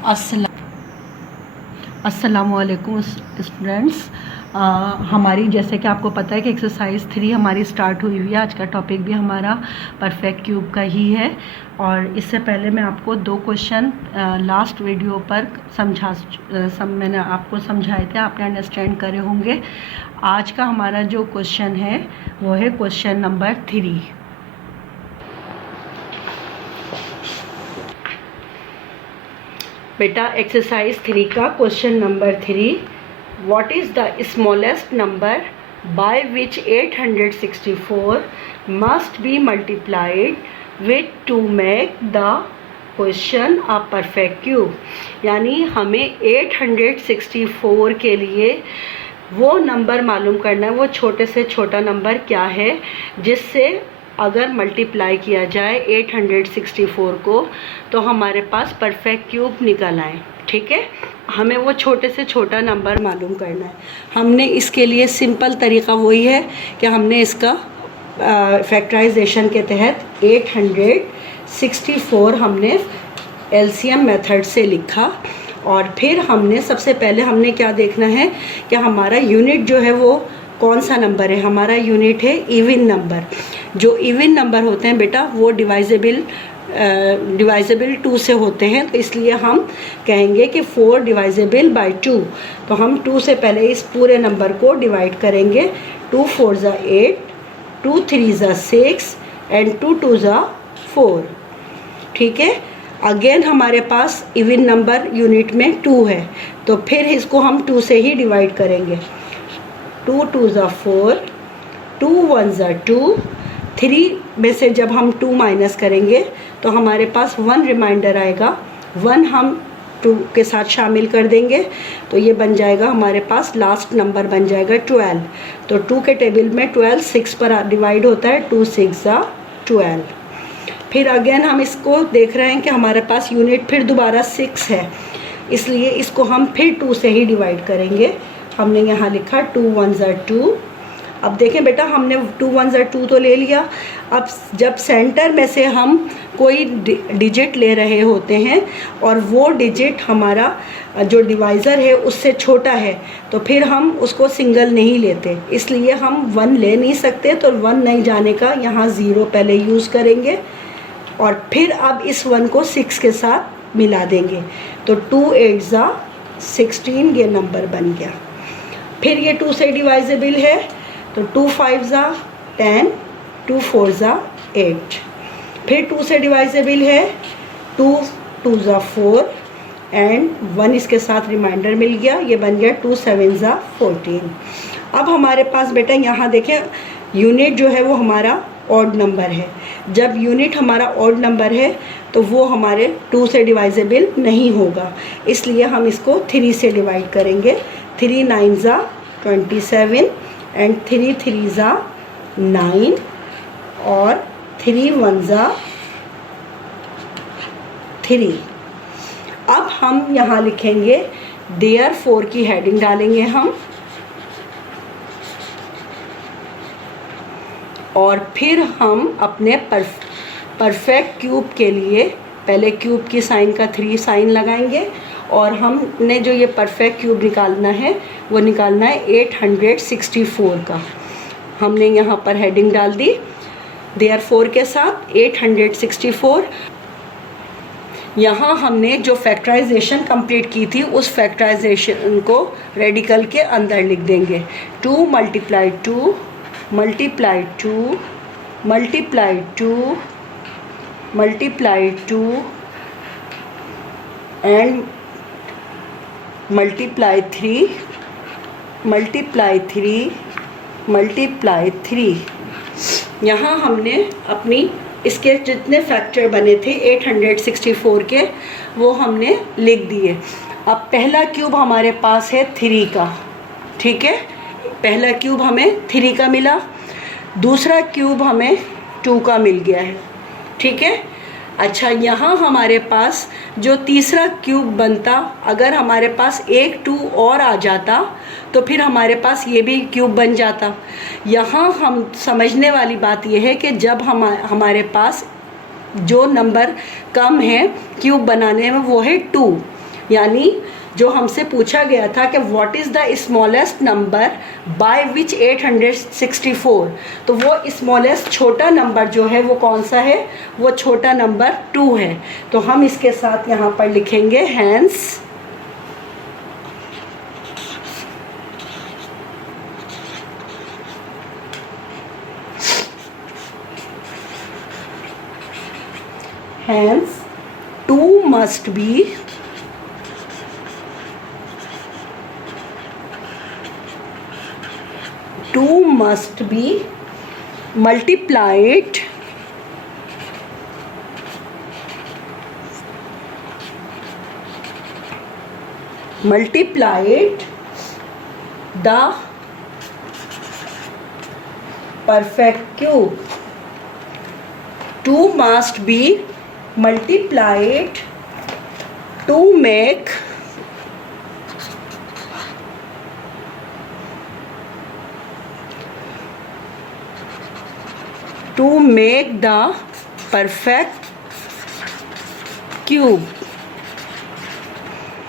अस्सलामुअलैकुम स्टूडेंट्स। हमारी जैसे कि आपको पता है कि एक्सरसाइज 3 हमारी स्टार्ट हुई हुई है। आज का टॉपिक भी हमारा परफेक्ट क्यूब का ही है। और इससे पहले मैं आपको 2 क्वेश्चन लास्ट वीडियो पर मैंने आपको समझाए थे, आपने अंडरस्टैंड करे होंगे। आज का हमारा जो क्वेश्चन है वो है क्वेश्चन नंबर 3। बेटा एक्सरसाइज 3 का question number 3, what is the smallest number by which 864 must be multiplied with to make the question a perfect cube. यानी हमें 864 के लिए वो नंबर मालूम करना है, वो छोटे से छोटा नंबर क्या है जिससे अगर मल्टीप्लाई किया जाए 864 को तो हमारे पास परफेक्ट क्यूब निकल आए। ठीक है, हमें वो छोटे से छोटा नंबर मालूम करना है। हमने इसके लिए सिंपल तरीका वही है कि हमने इसका फैक्टराइजेशन के तहत 864 हमने एलसीएम मेथड से लिखा। और फिर हमने सबसे पहले हमने क्या देखना है कि हमारा यूनिट जो है वो कौन सा नंबर है। हमारा यूनिट है इवन नंबर। जो इवन नंबर होते हैं बेटा वो डिवाइजेबल 2 से होते हैं, तो इसलिए हम कहेंगे कि 4 डिवाइजेबल बाय 2। तो हम 2 से पहले इस पूरे नंबर को डिवाइड करेंगे। 2 4 ज़ा 8, 2 3 ज़ा 6 एंड 2 2 ज़ा 4। ठीक है, अगेन हमारे पास इवन नंबर यूनिट में 2 है, तो फिर इसको हम 2 से ही डिवाइड करेंगे। 2 2 ज़ा 4, 2 1 ज़ा 2, 3 में से जब हम 2 माइनस करेंगे तो हमारे पास 1 रिमाइंडर आएगा। 1 हम 2 के साथ शामिल कर देंगे तो ये बन जाएगा हमारे पास लास्ट नंबर बन जाएगा 12। तो 2 के टेबल में 12 6 पर डिवाइड होता है। 2 6 ज़ा 12। फिर अगेन हम इसको देख रहे हैं कि हमारे पास यूनिट फिर दोबारा 6 है, इसलिए इसको हम फिर 2 से ही डिवाइड करेंगे। हमने यहाँ लिखा 2 1 ज़ा 2। अब देखें बेटा, हमने 2 1 ज़ा 2 तो ले लिया। अब जब सेंटर में से हम कोई डिजिट ले रहे होते हैं और वो डिजिट हमारा जो डिवाइज़र है उससे छोटा है तो फिर हम उसको सिंगल नहीं लेते, इसलिए हम 1 ले नहीं सकते। तो 1 नहीं जाने का यहाँ 0 पहले यूज़ करेंगे और फिर अब इस 1 को 6 के साथ मिला देंगे। तो 2 8 ज़ा 16 ये नंबर बन गया। फिर ये 2 से डिवाइजेबल है तो 2 5 ज़ा 10, 2 4 ज़ा 8। फिर 2 से डिवाइजेबल है 2 2 ज़ा 4 एंड 1 इसके साथ रिमाइंडर मिल गया, ये बन गया 2 7 ज़ा 14। अब हमारे पास बेटा यहाँ देखें यूनिट जो है वो हमारा ऑड नंबर है। जब यूनिट हमारा ऑड नंबर है तो वो हमारे 2 से डिवाइजेबल नहीं होगा, इसलिए हम इसको 3 से डिवाइड करेंगे। 3 9 ज़ा 27 एंड 3 3 ज़ा 9 और 3 1 ज़ा 3। अब हम यहाँ लिखेंगे देयरफॉर की हेडिंग डालेंगे हम, और फिर हम अपने परफेक्ट क्यूब के लिए पहले क्यूब की साइन का 3 साइन लगाएंगे और हमने जो ये परफेक्ट क्यूब निकालना है वो निकालना है 864 का। हमने यहाँ पर हेडिंग डाल दी देयरफॉर के साथ 864। यहाँ हमने जो फैक्टराइजेशन कंप्लीट की थी उस फैक्टराइजेशन को रेडिकल के अंदर लिख देंगे। 2 × 2 multiply 2 multiply 2 multiply 2 and multiply 3 multiply 3 multiply 3। यहाँ हमने अपनी इसके जितने फैक्टर बने थे 864 के वो हमने लिख दिए। अब पहला क्यूब हमारे पास है 3 का। ठीक है, पहला क्यूब हमें 3 का मिला, दूसरा क्यूब हमें 2 का मिल गया है। ठीक है, अच्छा यहाँ हमारे पास जो तीसरा क्यूब बनता, अगर हमारे पास एक 2 और आ जाता तो फिर हमारे पास ये भी क्यूब बन जाता। यहाँ हम समझने वाली बात यह है कि जब हमारे पास जो नंबर कम है क्यूब बनाने में वो है 2, यानी जो हमसे पूछा गया था कि what is the smallest number by विच 864, तो वो स्मॉलेस्ट छोटा नंबर जो है वो कौन सा है, वो छोटा नंबर 2 है। तो हम इसके साथ यहाँ पर लिखेंगे hence hence 2 must be multiplied the perfect cube. 2 must be multiplied to make the perfect cube.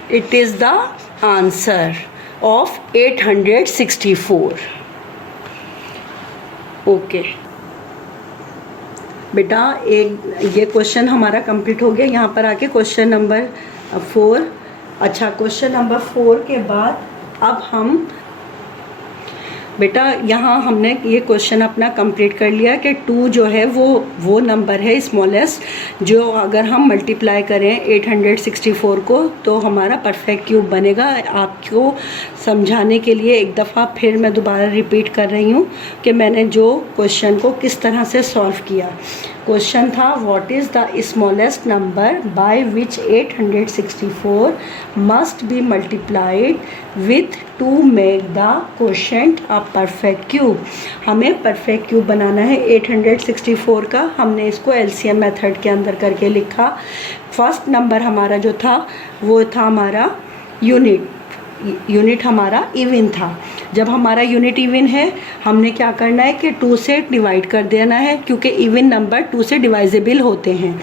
It is the answer of 864. Okay बेटा, एक ये क्वेश्चन हमारा कंप्लीट हो गया। यहाँ पर आके क्वेश्चन नंबर 4। अच्छा, क्वेश्चन नंबर 4 के बाद अब हम बेटा यहाँ हमने ये क्वेश्चन अपना कंप्लीट कर लिया कि 2 जो है वो नंबर है स्मॉलेस्ट, जो अगर हम मल्टीप्लाई करें 864 को तो हमारा परफेक्ट क्यूब बनेगा। आपको समझाने के लिए एक दफ़ा फिर मैं दोबारा रिपीट कर रही हूँ कि मैंने जो क्वेश्चन को किस तरह से सॉल्व किया। क्वेश्चन था what is the smallest number by which 864 must be multiplied with to make the quotient a perfect cube. हमें परफेक्ट क्यूब बनाना है 864 का। हमने इसको एलसीएम मेथड के अंदर करके लिखा। फर्स्ट नंबर हमारा जो था वो था हमारा यूनिट हमारा इवन था। जब हमारा यूनिट इवन है हमने क्या करना है कि 2 से डिवाइड कर देना है, क्योंकि इवन नंबर 2 से डिवाइजेबल होते हैं।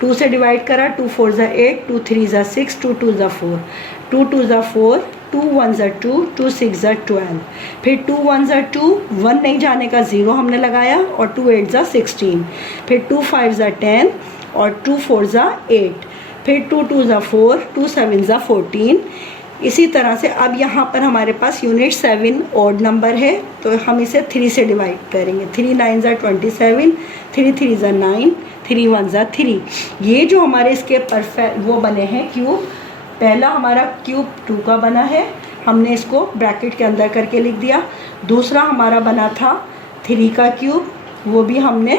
2 से डिवाइड करा, 2 4 ज़ा 8, 2 3 ज़ा 6, 2 2 ज़ा 4, 2 2 ज़ा 4, 2 1 ज़ा 2, 2 6 ज़ा 12, फिर 2 1 ज़ा 2, 1 नहीं जाने का 0 हमने लगाया, और 2 8 ज़ा 16, फिर 2 5 ज़ा 10 और 2 4 ज़ा 8, फिर 2 2 ज़ा 4, 2 7 ज़ा 14। इसी तरह से अब यहाँ पर हमारे पास यूनिट 7 ऑड नंबर है, तो हम इसे 3 से डिवाइड करेंगे। 3 9 ज़ा 27, 3 3 ज़ा 9, 3 1 ज़ा 3। ये जो हमारे इसके परफेक्ट वो बने हैं क्यूब, पहला हमारा क्यूब 2 का बना है, हमने इसको ब्रैकेट के अंदर करके लिख दिया। दूसरा हमारा बना था 3 का क्यूब, वो भी हमने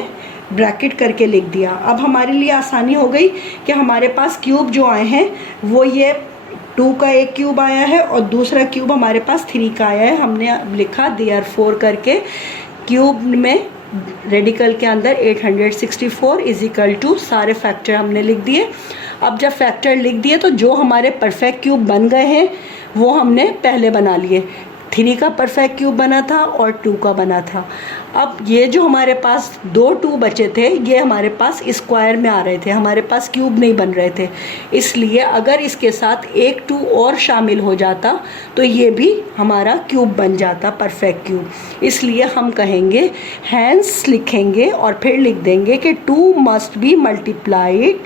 ब्रैकेट करके लिख दिया। अब हमारे लिए आसानी हो गई कि हमारे पास क्यूब जो आए हैं वो ये 2 का एक क्यूब आया है और दूसरा क्यूब हमारे पास 3 का आया है। हमने लिखा देयरफॉर करके क्यूब में रेडिकल के अंदर 864 इज इक्वल टू सारे फैक्टर हमने लिख दिए। अब जब फैक्टर लिख दिए तो जो हमारे परफेक्ट क्यूब बन गए हैं वो हमने पहले बना लिए। 3 का परफेक्ट क्यूब बना था और 2 का बना था। अब ये जो हमारे पास 2 2 बचे थे ये हमारे पास स्क्वायर में आ रहे थे, हमारे पास क्यूब नहीं बन रहे थे। इसलिए अगर इसके साथ एक 2 और शामिल हो जाता तो ये भी हमारा क्यूब बन जाता, परफेक्ट क्यूब। इसलिए हम कहेंगे हैंस लिखेंगे और फिर लिख देंगे कि 2 must be multiplied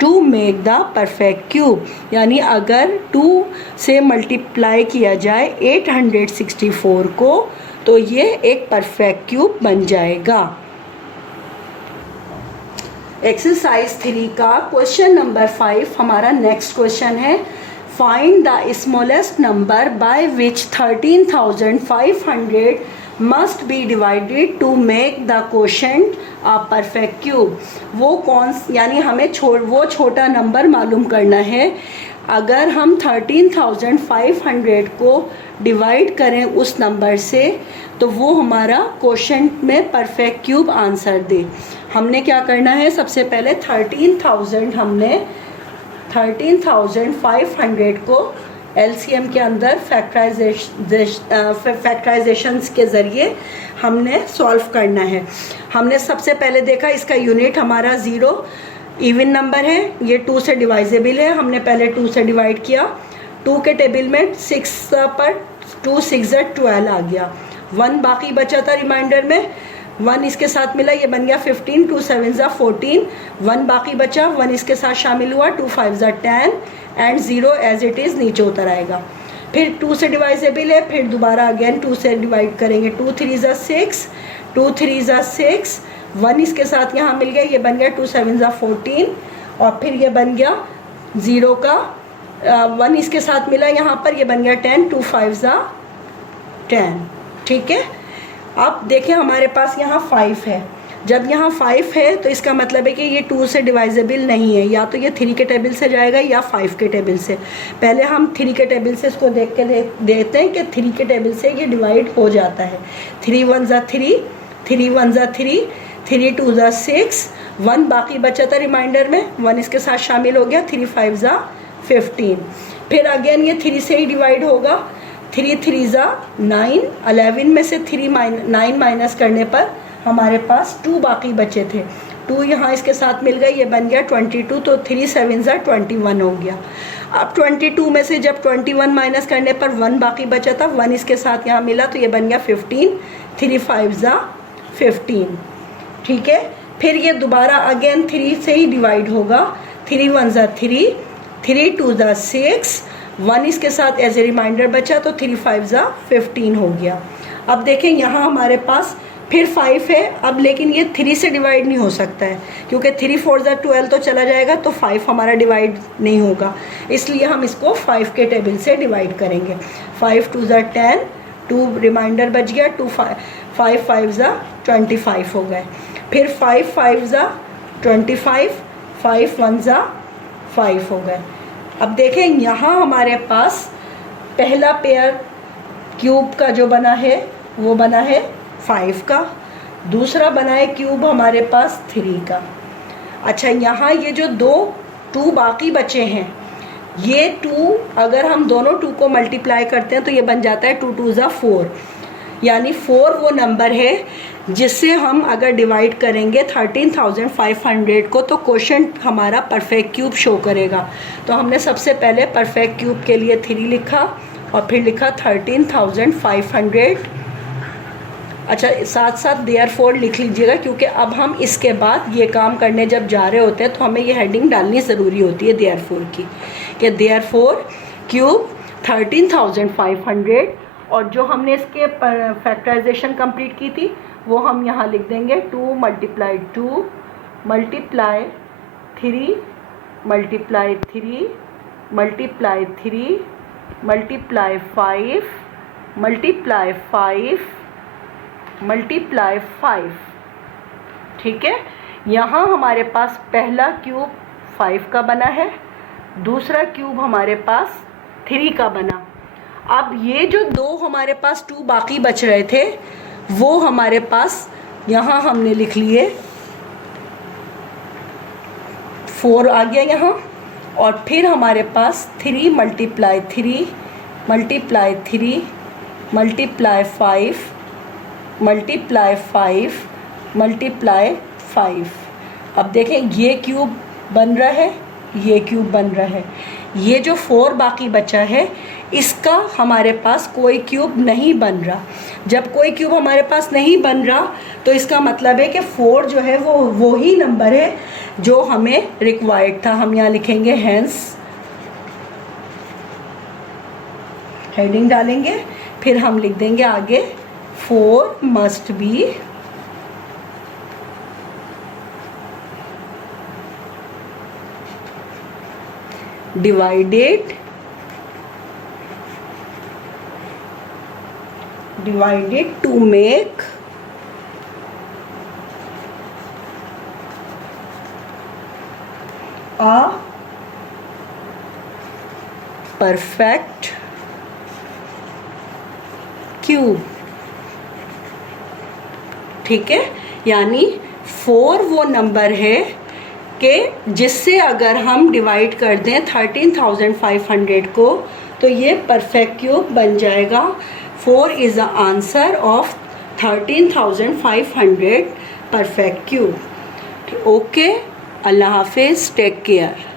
to make the perfect cube. यानी अगर 2 से मल्टीप्लाई किया जाए 864 को तो ये एक परफेक्ट क्यूब बन जाएगा। एक्सरसाइज 3 का क्वेश्चन नंबर 5 हमारा नेक्स्ट क्वेश्चन है। Find the smallest number by which 13,500 must be divided to make the quotient a perfect cube. वो कौन, यानी हमें वो छोटा नंबर मालूम करना है। अगर हम 13,500 को डिवाइड करें उस नंबर से तो वो हमारा क्वोशंट में परफेक्ट क्यूब आंसर दे। हमने क्या करना है, सबसे पहले 13,500 को एलसीएम के अंदर फैक्टराइजेशंस के ज़रिए हमने सॉल्व करना है। हमने सबसे पहले देखा इसका यूनिट हमारा 0, इवन नंबर है, ये 2 से डिवाइजेबल है, हमने पहले 2 से डिवाइड किया, 2 के टेबल में 6 पर 2 6 12 आ गया, 1 बाकी बचा था रिमाइंडर में, 1 इसके साथ मिला, ये बन गया 15, 2 7 14, 1 बाकी बचा, 1 इसके साथ शामिल हुआ, 2 5 10 एंड 0 एज इट इज़ नीचे उतर आएगा। फिर 2 से डिवाइजेबल है, फिर दोबारा अगेन 2 से डिवाइड करेंगे, 2 3 6, 2 3 6, 1 इसके साथ यहाँ मिल गया, ये बन गया 2 7 14, और फिर ये बन गया 0 का 1 इसके साथ मिला यहाँ पर, ये बन गया 10, 2 5 10। ठीक है, अब देखें हमारे पास यहाँ 5 है, जब यहाँ 5 है तो इसका मतलब है कि ये 2 से डिवाइजेबल नहीं है, या तो ये 3 के टेबल से जाएगा या 5 के टेबल से। पहले हम 3 के टेबल से इसको देख के देते हैं कि 3 के टेबल से ये डिवाइड हो जाता है। 3 1 3, 3 1 3, 3 2 6, 1 बाकी बचा था रिमाइंडर में, 1 इसके साथ शामिल हो गया, 3 5 15। फिर अगेन ये 3 से ही डिवाइड होगा, 3 3 9, 11 में से 9 माइनस करने पर हमारे पास 2 बाकी बचे थे, 2 यहाँ इसके साथ मिल गए, ये बन गया 22, तो 3 7 21 हो गया। अब 22 में से जब 21 माइनस करने पर 1 बाकी बचा था, 1 इसके साथ यहाँ मिला, तो ये बन गया 15, 3 5 15। ठीक है, फिर ये दोबारा अगेन 3 से ही डिवाइड होगा, 3 1 3, 3 2 6, 1 इसके साथ एज ए रिमाइंडर बचा, तो 3 5 15 हो गया। अब देखें यहाँ हमारे पास फिर 5 है, अब लेकिन ये 3 से डिवाइड नहीं हो सकता है, क्योंकि 3 4 12 तो चला जाएगा, तो 5 हमारा डिवाइड नहीं होगा, इसलिए हम इसको 5 के टेबल से डिवाइड करेंगे। 5 2 10, 2 रिमाइंडर बच गया, 2 5 5 25 हो गए। फिर 5 5 25, 5 1 5 हो गए। अब देखें यहाँ हमारे पास पहला पेयर क्यूब का जो बना है वो बना है 5 का, दूसरा बना है क्यूब हमारे पास 3 का। अच्छा, यहाँ ये जो 2 बाकी बचे हैं, ये 2 अगर हम दोनों 2 को मल्टीप्लाई करते हैं तो ये बन जाता है 2 2 4, यानी 4 वो नंबर है जिससे हम अगर डिवाइड करेंगे 13,500 को तो क्वोशंट हमारा परफेक्ट क्यूब शो करेगा। तो हमने सबसे पहले परफेक्ट क्यूब के लिए 3 लिखा और फिर लिखा 13,500। अच्छा, साथ साथ देयरफॉर लिख लीजिएगा, क्योंकि अब हम इसके बाद ये काम करने जब जा रहे होते हैं तो हमें ये हेडिंग डालनी ज़रूरी होती है देयरफॉर की, कि देयरफॉर क्यूब 13,500। और जो हमने इसके फैक्टराइजेशन कंप्लीट की थी वो हम यहाँ लिख देंगे, 2 multiply 2 multiply 3 multiply 3 multiply 3 multiply 5 multiply 5 multiply 5। ठीक है, यहाँ हमारे पास पहला क्यूब 5 का बना है, दूसरा क्यूब हमारे पास 3 का बना। अब ये जो 2 हमारे पास 2 बाकी बच रहे थे वो हमारे पास यहाँ हमने लिख लिए, 4 आ गया यहाँ, और फिर हमारे पास 3 multiply 3 multiply 3 multiply 5 multiply 5 multiply 5। अब देखें ये क्यूब बन रहा है, ये क्यूब बन रहा है, ये जो 4 बाकी बचा है इसका हमारे पास कोई क्यूब नहीं बन रहा। जब कोई क्यूब हमारे पास नहीं बन रहा तो इसका मतलब है कि 4 जो है वो ही नंबर है जो हमें रिक्वायर्ड था। हम यहाँ लिखेंगे हेंस, हेडिंग डालेंगे, फिर हम लिख देंगे आगे 4 must be divided to make a perfect cube. ठीक है, यानी 4 वो नंबर है कि जिससे अगर हम डिवाइड कर दें 13,500 को तो ये परफेक्ट क्यूब बन जाएगा। 4 is the answer of 13,500 perfect cube. Okay, अल्लाह हाफिज़, टेक केयर।